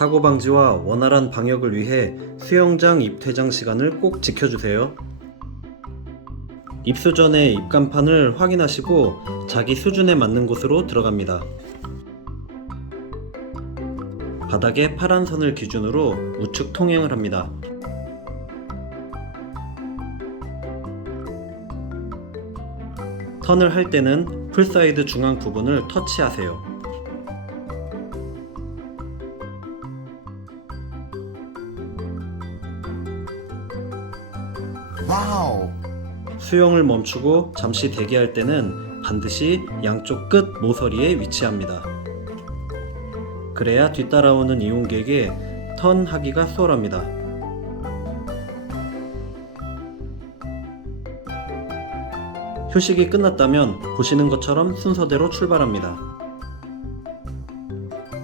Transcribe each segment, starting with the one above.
사고 방지와 원활한 방역을 위해 수영장 입퇴장 시간을 꼭 지켜주세요. 입수 전에 입간판을 확인하시고 자기 수준에 맞는 곳으로 들어갑니다. 바닥에 파란 선을 기준으로 우측 통행을 합니다. 턴을 할 때는 풀사이드 중앙 부분을 터치하세요. 와우. 수영을 멈추고 잠시 대기할 때는 반드시 양쪽 끝 모서리에 위치합니다. 그래야 뒤따라오는 이용객에게 턴하기가 수월합니다. 휴식이 끝났다면 보시는 것처럼 순서대로 출발합니다.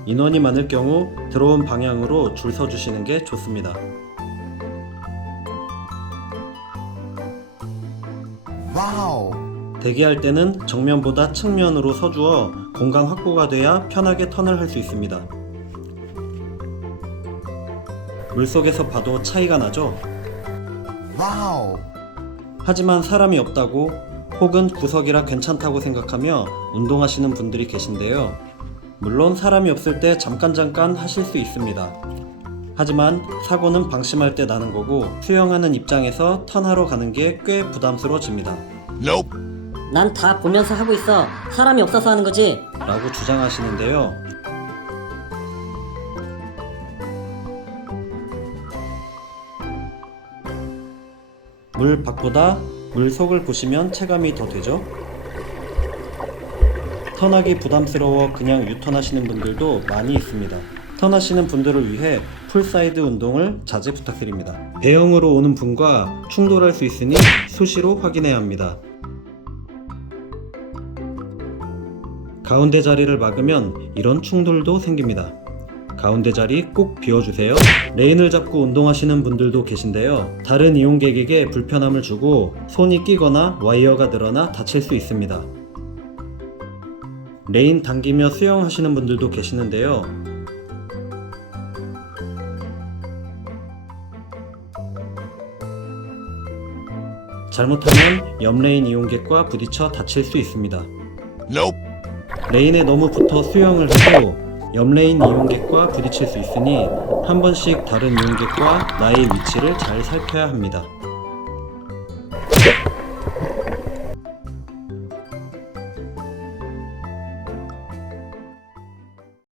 인원이 많을 경우 들어온 방향으로 줄 서주시는 게 좋습니다. 와우. 대기할 때는 정면보다 측면으로 서주어 공간 확보가 돼야 편하게 턴을 할 수 있습니다. 물속에서 봐도 차이가 나죠? 와우. 하지만 사람이 없다고 혹은 구석이라 괜찮다고 생각하며 운동하시는 분들이 계신데요. 물론 사람이 없을 때 잠깐 잠깐 하실 수 있습니다. 하지만 사고는 방심할 때 나는 거고 수영하는 입장에서 턴하러 가는 게 꽤 부담스러워집니다. Nope. 난 다 보면서 하고 있어. 사람이 없어서 하는 거지. 라고 주장하시는데요. 물 밖보다 물 속을 보시면 체감이 더 되죠? 턴하기 부담스러워 그냥 유턴하시는 분들도 많이 있습니다. 턴하시는 분들을 위해 풀사이드 운동을 자제 부탁드립니다. 배영으로 오는 분과 충돌할 수 있으니 수시로 확인해야 합니다. 가운데 자리를 막으면 이런 충돌도 생깁니다. 가운데 자리 꼭 비워주세요. 레인을 잡고 운동하시는 분들도 계신데요. 다른 이용객에게 불편함을 주고 손이 끼거나 와이어가 늘어나 다칠 수 있습니다. 레인 당기며 수영하시는 분들도 계시는데요. 잘못하면 옆 레인 이용객과 부딪혀 다칠 수 있습니다. 레인에 너무 붙어 수영을 해도 옆레인 이용객과 부딪힐 수 있으니 한 번씩 다른 이용객과 나의 위치를 잘 살펴야 합니다.